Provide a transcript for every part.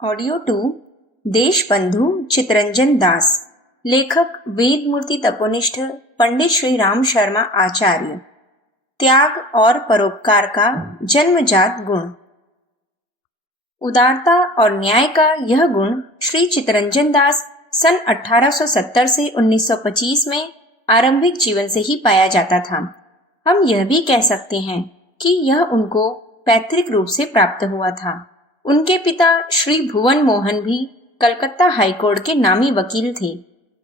Audio 2 Deshbandhu Chitranjan दास। लेखक वेदमूर्ति तपोनिष्ठ पंडित श्री राम शर्मा आचार्य। त्याग और परोपकार का जन्मजात गुण। उदारता और न्याय का यह गुण श्री चितरंजन दास सन 1870 से 1925 में आरंभिक जीवन से ही पाया जाता था। हम यह भी कह सकते हैं कि यह उनको पैतृक रूप से प्राप्त हुआ था। उनके पिता श्री भुवन मोहन भी कलकत्ता हाईकोर्ट के नामी वकील थे,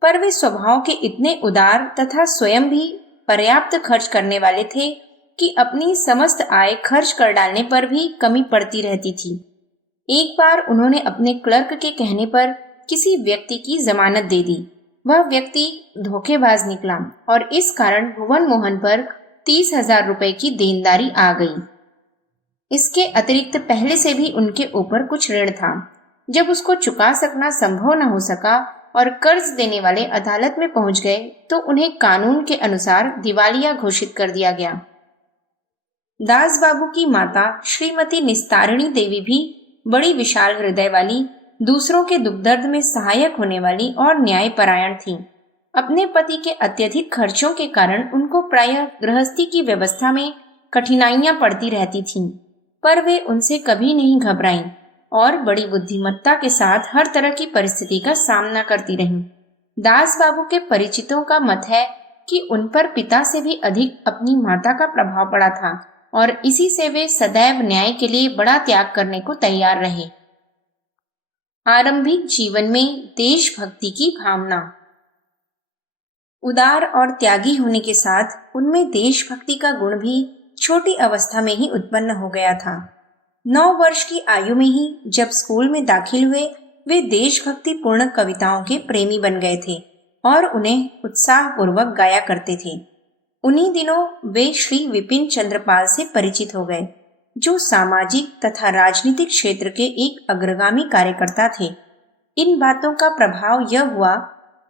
पर वे स्वभाव के इतने उदार तथा स्वयं भी पर्याप्त खर्च करने वाले थे कि अपनी समस्त आय खर्च कर डालने पर भी कमी पड़ती रहती थी। एक बार उन्होंने अपने क्लर्क के कहने पर किसी व्यक्ति की जमानत दे दी। वह व्यक्ति धोखेबाज निकला और इस कारण भुवन मोहन पर 30,000 रुपए की देनदारी आ गई। इसके अतिरिक्त पहले से भी उनके ऊपर कुछ ऋण था। जब उसको चुका सकना संभव न हो सका और कर्ज देने वाले अदालत में पहुंच गए तो उन्हें कानून के अनुसार दिवालिया घोषित कर दिया गया। दास बाबू की माता श्रीमती निस्तारिणी देवी भी बड़ी विशाल हृदय वाली, दूसरों के दुख दर्द में सहायक होने वाली और न्यायपरायण थी। अपने पति के अत्यधिक खर्चों के कारण उनको प्रायः गृहस्थी की व्यवस्था में कठिनाइयां पड़ती रहती थीं, पर वे उनसे कभी नहीं घबराईं और बड़ी बुद्धिमत्ता के साथ हर तरह की परिस्थिति का सामना करती रहीं। दास बाबू के परिचितों का मत है कि उन पर पिता से भी अधिक अपनी माता का प्रभाव पड़ा था और इसी से वे सदैव न्याय के लिए बड़ा त्याग करने को तैयार रहे। आरंभिक जीवन में देशभक्ति की भावना। उदार और त्यागी होने के साथ उनमें देशभक्ति का गुण भी छोटी अवस्था में ही उत्पन्न हो गया था। 9 वर्ष की आयु में ही जब स्कूल में दाखिल हुए वे देशभक्ति पूर्ण कविताओं के प्रेमी बन गए थे और उन्हें उत्साहपूर्वक गाया करते थे। उन्हीं दिनों वे श्री विपिन चंद्रपाल से परिचित हो गए, जो सामाजिक तथा राजनीतिक क्षेत्र के एक अग्रगामी कार्यकर्ता थे। इन बातों का प्रभाव यह हुआ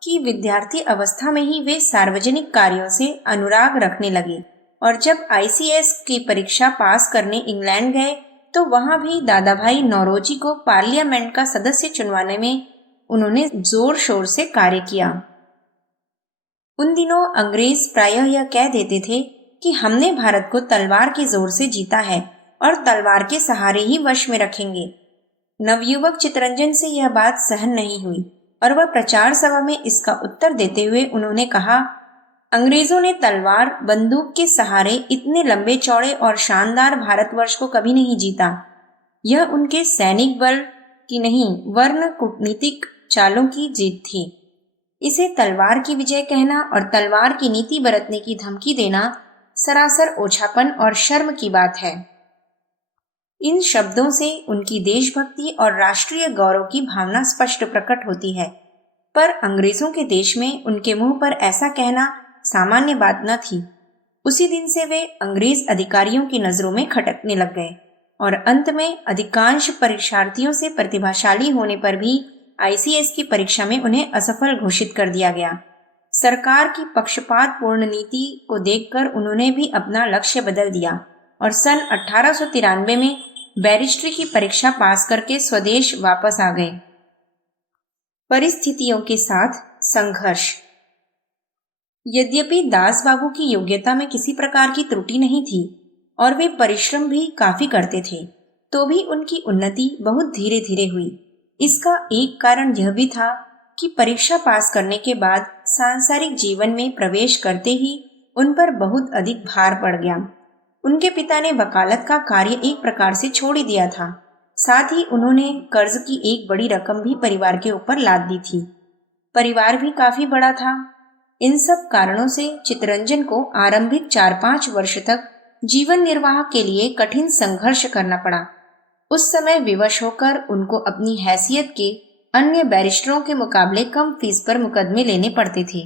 कि विद्यार्थी अवस्था में ही वे सार्वजनिक कार्यों से अनुराग रखने लगे और जब ICS की परीक्षा पास करने इंग्लैंड गए तो वहां भी दादा भाई नौरोजी को पार्लियामेंट का सदस्य चुनवाने में उन्होंने जोर शोर से कार्य किया। उन दिनों अंग्रेज प्रायः यह कह देते थे कि हमने भारत को तलवार के जोर से जीता है और तलवार के सहारे ही वश में रखेंगे। नवयुवक चितरंजन से यह बात सहन नहीं हुई और वह प्रचार सभा में इसका उत्तर देते हुए उन्होंने कहा, अंग्रेजों ने तलवार बंदूक के सहारे इतने लंबे चौड़े और शानदार भारतवर्ष को कभी नहीं जीता। यह उनके सैनिक बल की नहीं वर्ण कूटनीतिक चालों की जीत थी। इसे तलवार की विजय कहना और तलवार की नीति बरतने की धमकी देना सरासर ओछापन और शर्म की बात है। इन शब्दों से उनकी देशभक्ति और राष्ट्रीय गौरव की भावना स्पष्ट प्रकट होती है, पर अंग्रेजों के देश में उनके मुंह पर ऐसा कहना सामान्य बात न थी। उसी दिन से वे अंग्रेज अधिकारियों की नजरों में खटकने लग गए और अंत में अधिकांश परीक्षार्थियों से प्रतिभाशाली होने पर भी ICS की परीक्षा में उन्हें असफल घोषित कर दिया गया। सरकार की पक्षपात पूर्ण नीति को देखकर उन्होंने भी अपना लक्ष्य बदल दिया और सन 1893 में बैरिस्ट्री की परीक्षा पास करके स्वदेश वापस आ गए। परिस्थितियों के साथ संघर्ष। यद्यपि दास बाबू की योग्यता में किसी प्रकार की त्रुटि नहीं थी और वे परिश्रम भी काफी करते थे, तो भी उनकी उन्नति बहुत धीरे धीरे हुई। इसका एक कारण यह भी था कि परीक्षा पास करने के बाद सांसारिक जीवन में प्रवेश करते ही उन पर बहुत अधिक भार पड़ गया। उनके पिता ने वकालत का कार्य एक प्रकार से छोड़ ही दिया था। साथ ही उन्होंने कर्ज की एक बड़ी रकम भी परिवार के ऊपर लाद दी थी। परिवार भी काफी बड़ा था। इन सब कारणों से चितरंजन को आरंभिक 4-5 वर्ष तक जीवन निर्वाह के लिए कठिन संघर्ष करना पड़ा। उस समय विवश होकर उनको अपनी हैसियत के अन्य बैरिस्टरों के मुकाबले कम फीस पर मुकदमे लेने पड़ते थे।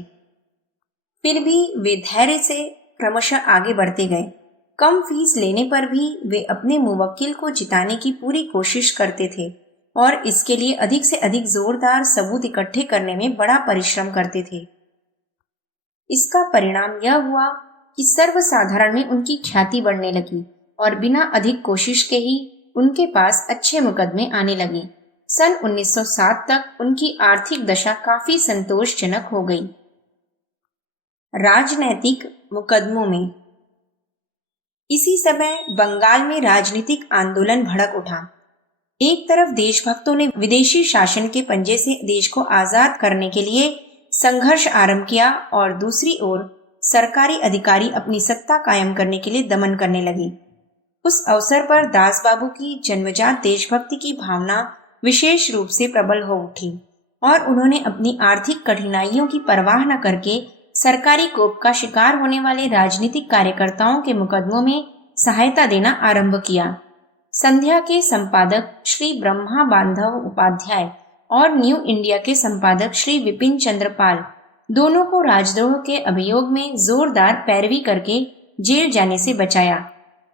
फिर भी वे धैर्य से क्रमशः आगे बढ़ते गए। कम फीस लेने पर भी वे अपने मुवक्किल को जिताने की पूरी कोशिश करते थे और इसके लिए अधिक से अधिक जोरदार सबूत इकट्ठे करने में बड़ा परिश्रम करते थे। इसका परिणाम यह हुआ कि सर्वसाधारण में उनकी ख्याति बढ़ने लगी और बिना अधिक कोशिश के ही उनके पास अच्छे मुकदमे आने लगे। सन 1907 तक उनकी आर्थिक दशा काफी संतोषजनक हो गई। राजनैतिक मुकदमों में इसी समय बंगाल में राजनीतिक आंदोलन भड़क उठा। एक तरफ देशभक्तों ने विदेशी शासन के पंजे से देश को आजाद करने के लिए संघर्ष आरंभ किया और दूसरी ओर सरकारी अधिकारी अपनी सत्ता कायम करने के लिए दमन करने लगे। उस अवसर पर दास बाबू की जन्मजात देशभक्ति की भावना विशेष रूप से प्रबल हो उठी और उन्होंने अपनी आर्थिक कठिनाइयों की परवाह न करके सरकारी कोप का शिकार होने वाले राजनीतिक कार्यकर्ताओं के मुकदमों में सहायता देना आरंभ किया। संध्या के संपादक श्री ब्रह्मा बांधव उपाध्याय और न्यू इंडिया के संपादक श्री विपिन चंद्र पाल दोनों को राजद्रोह के अभियोग में जोरदार पैरवी करके जेल जाने से बचाया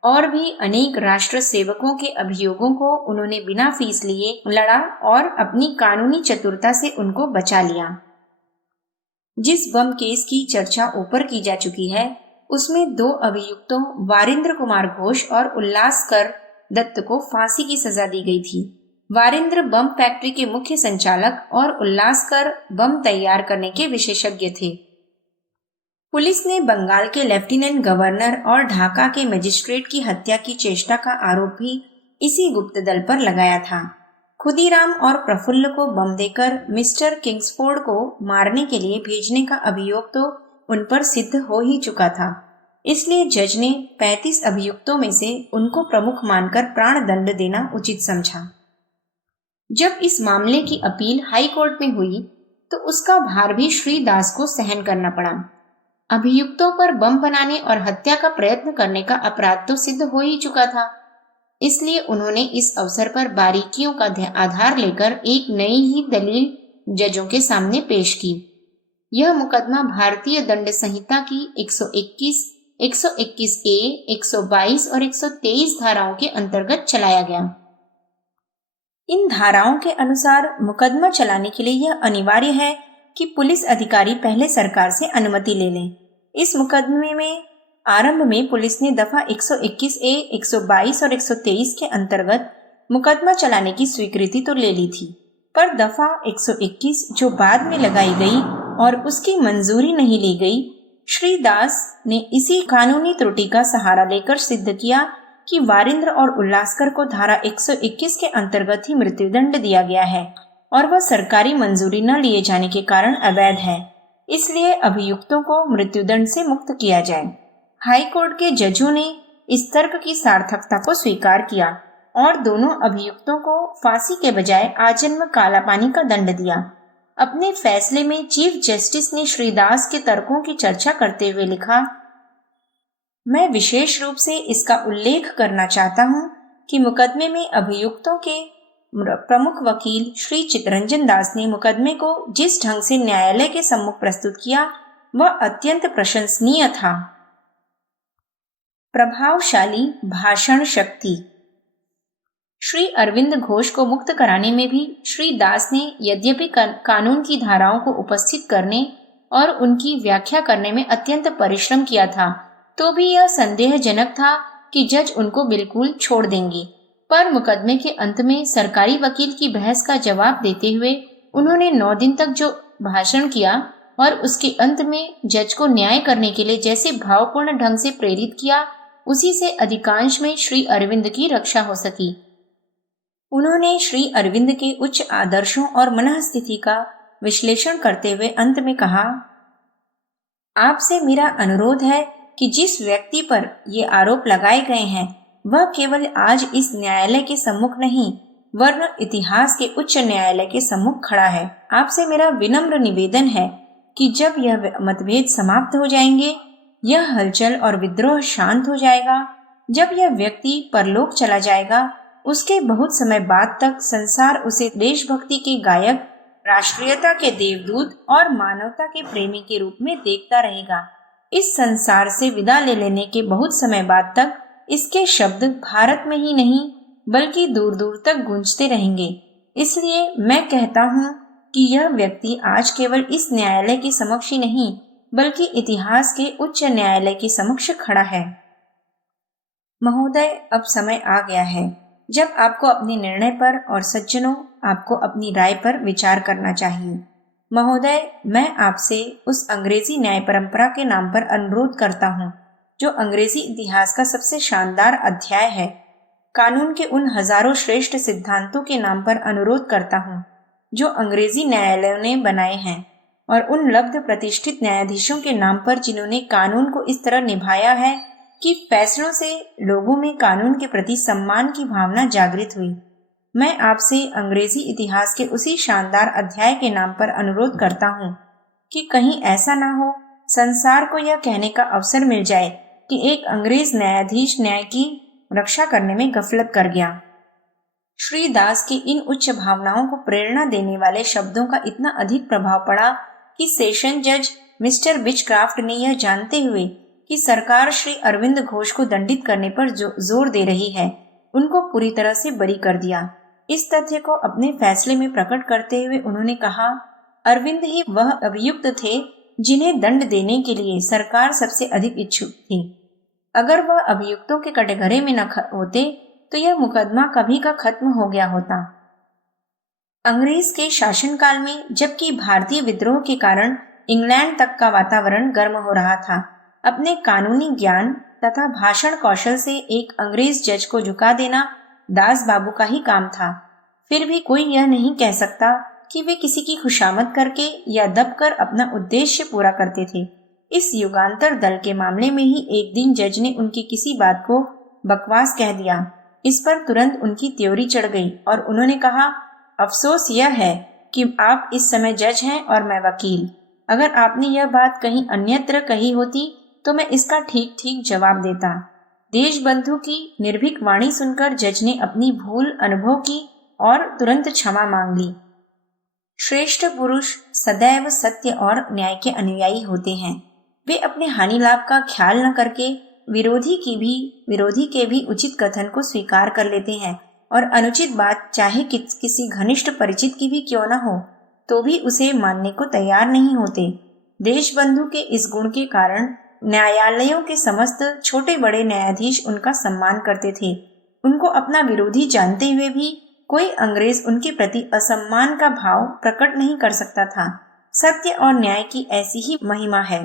और भी अनेक राष्ट्र सेवकों के अभियोगों को उन्होंने बिना फीस लिए लड़ा और अपनी कानूनी चतुरता से उनको बचा लिया। जिस बम केस की चर्चा ऊपर की जा चुकी है उसमें दो अभियुक्तों वारिंद्र कुमार घोष और उल्लासकर दत्त को फांसी की सजा दी गई थी। वारिंद्र बम फैक्ट्री के मुख्य संचालक और उल्लासकर बम तैयार करने के विशेषज्ञ थे। पुलिस ने बंगाल के लेफ्टिनेंट गवर्नर और ढाका के मजिस्ट्रेट की हत्या की चेष्टा का आरोप भी इसी गुप्त दल पर लगाया था। खुदीराम और प्रफुल्ल को बम देकर मिस्टर किंग्सफोर्ड को मारने के लिए भेजने का अभियोग तो उन पर सिद्ध हो ही चुका था, इसलिए जज ने 35 अभियुक्तों में से उनको प्रमुख मानकर प्राण दंड देना उचित समझा। जब इस मामले की अपील हाई कोर्ट में हुई तो उसका भार भी श्री दास को सहन करना पड़ा। अभियुक्तों पर बम बनाने और हत्या का प्रयत्न करने का अपराध तो सिद्ध हो ही चुका था, इसलिए उन्होंने इस अवसर पर बारीकियों का आधार लेकर एक नई ही दलील जजों के सामने पेश की। यह मुकदमा भारतीय दंड संहिता की 121, 121 ए, 122 और 123 धाराओं के अंतर्गत चलाया गया। इन धाराओं के अनुसार मुकदमा चलाने के लिए यह अनिवार्य है कि पुलिस अधिकारी पहले सरकार से अनुमति ले लें। इस मुकदमे में आरंभ में पुलिस ने दफा 121 ए, 122 और 123 के अंतर्गत मुकदमा चलाने की स्वीकृति तो ले ली थी, पर दफा 121 जो बाद में लगाई गई और उसकी मंजूरी नहीं ली गई, श्री दास ने इसी कानूनी त्रुटि का सहारा लेकर सिद्ध किया कि वारिंद्र और उल्लासकर को धारा 121 के अंतर्गत ही मृत्युदंड दिया गया है और वह सरकारी मंजूरी न लिए जाने के कारण अवैध है, इसलिए अभियुक्तों को मृत्युदंड से मुक्त किया जाए। हाई कोर्ट के जजों ने इस तर्क की सार्थकता को स्वीकार किया और दोनों अभियुक्तों को फांसी के बजाय आजन्म कालापानी का दंड दिया। अपने फैसले में चीफ जस्टिस ने श्री दास के तर्कों की चर्चा करते हुए लिखा, मैं विशेष रूप से इसका उल्लेख करना चाहता हूं कि मुकदमे में अभियुक्तों के प्रमुख वकील श्री चितरंजन दास ने मुकदमे को जिस ढंग से न्यायालय के सम्मुख प्रस्तुत किया वह अत्यंत प्रशंसनीय था। प्रभावशाली भाषण शक्ति। श्री अरविंद घोष को मुक्त कराने में भी श्री दास ने यद्यपि कानून की धाराओं को उपस्थित करने और उनकी व्याख्या करने में अत्यंत परिश्रम किया था, तो भी यह संदेहजनक था कि जज उनको बिल्कुल छोड़ देंगे। पर मुकदमे के अंत में सरकारी वकील की बहस का जवाब देते हुए उन्होंने 9 दिन तक जो भाषण किया और उसके अंत में जज को न्याय करने के लिए जैसे भावपूर्ण ढंग से प्रेरित किया, उसी से अधिकांश में श्री अरविंद की रक्षा हो सकी। उन्होंने श्री अरविंद के उच्च आदर्शों और मनःस्थिति का विश्लेषण करते हुए अंत में कहा, आपसे मेरा अनुरोध है कि जिस व्यक्ति पर ये आरोप लगाए गए हैं वह केवल आज इस न्यायालय के सम्मुख नहीं वरन इतिहास के उच्च न्यायालय के सम्मुख खड़ा है। आपसे मेरा विनम्र निवेदन है कि जब यह मतभेद समाप्त हो जाएंगे, यह हलचल और विद्रोह शांत हो जाएगा, जब यह व्यक्ति परलोक चला जाएगा, उसके बहुत समय बाद तक संसार उसे देशभक्ति के गायक, राष्ट्रीयता के देवदूत और मानवता के प्रेमी के रूप में देखता रहेगा। इस संसार से विदा ले लेने के बहुत समय बाद तक इसके शब्द भारत में ही नहीं बल्कि दूर दूर तक गूंजते रहेंगे। इसलिए मैं कहता हूँ कि यह व्यक्ति आज केवल इस न्यायालय के समक्ष ही नहीं बल्कि इतिहास के उच्च न्यायालय के समक्ष खड़ा है। महोदय, अब समय आ गया है जब आपको अपने निर्णय पर और सज्जनों आपको अपनी राय पर विचार करना चाहिए। महोदय, मैं आपसे उस अंग्रेजी न्याय परंपरा के नाम पर अनुरोध करता हूँ जो अंग्रेजी इतिहास का सबसे शानदार अध्याय है। कानून के उन हजारों श्रेष्ठ सिद्धांतों के नाम पर अनुरोध करता हूँ जो अंग्रेजी न्यायालयों ने बनाए हैं और उन लब्ध प्रतिष्ठित न्यायाधीशों के नाम पर जिन्होंने कानून को इस तरह निभाया है कि फैसलों से लोगों में कानून के प्रति सम्मान की भावना जागृत हुई। मैं आपसे अंग्रेजी इतिहास के उसी शानदार अध्याय के नाम पर अनुरोध करता हूँ कि कहीं ऐसा ना हो संसार को यह कहने का अवसर मिल जाए कि एक अंग्रेज न्यायाधीश न्याय की रक्षा करने में गफलत कर गया। श्री दास की इन उच्च भावनाओं को प्रेरणा देने वाले शब्दों का इतना अधिक प्रभाव पड़ा कि सेशन जज मिस्टर बिचक्राफ्ट ने यह जानते हुए कि सरकार श्री अरविंद घोष को दंडित करने पर जोर दे रही है, उनको पूरी तरह से बरी कर दिया। इस तथ्य को अपने फैसले में प्रकट करते हुए उन्होंने कहा, अरविंद ही वह अभियुक्त थे जिन्हें दंड देने के लिए सरकार सबसे अधिक इच्छुक थी। अगर वह अभियुक्तों के कटघरे में न होते तो यह मुकदमा कभी का खत्म हो गया होता। अंग्रेज के शासनकाल में जबकि भारतीय विद्रोह के कारण इंग्लैंड तक का वातावरण गर्म हो रहा था, अपने कानूनी ज्ञान तथा भाषण कौशल से एक अंग्रेज जज को झुका देना दास बाबू का ही काम था। फिर भी कोई यह नहीं कह सकता कि वे किसी की खुशामद करके या दबकर अपना उद्देश्य पूरा करते थे। इस युगांतर दल के मामले में ही एक दिन जज ने उनकी किसी बात को बकवास कह दिया। इस पर तुरंत उनकी त्योरी चढ़ गई और उन्होंने कहा, अफसोस यह है कि आप इस समय जज हैं और मैं वकील। अगर आपने यह बात कहीं अन्यत्र कही होती तो मैं इसका ठीक ठीक जवाब देता। देशबंधु की निर्भीक वाणी सुनकर जज ने अपनी भूल अनुभव की और तुरंत क्षमा मांग ली। श्रेष्ठ पुरुष सदैव सत्य और न्याय के अनुयायी होते हैं। वे अपने हानि लाभ का ख्याल न करके विरोधी के भी उचित कथन को स्वीकार कर लेते हैं और अनुचित बात चाहे किसी घनिष्ठ परिचित की भी क्यों न हो तो भी उसे मानने को तैयार नहीं होते। देशबंधु के इस गुण के कारण न्यायालयों के समस्त छोटे बड़े न्यायाधीश उनका सम्मान करते थे। उनको अपना विरोधी जानते हुए भी कोई अंग्रेज उनके प्रति असम्मान का भाव प्रकट नहीं कर सकता था। सत्य और न्याय की ऐसी ही महिमा है।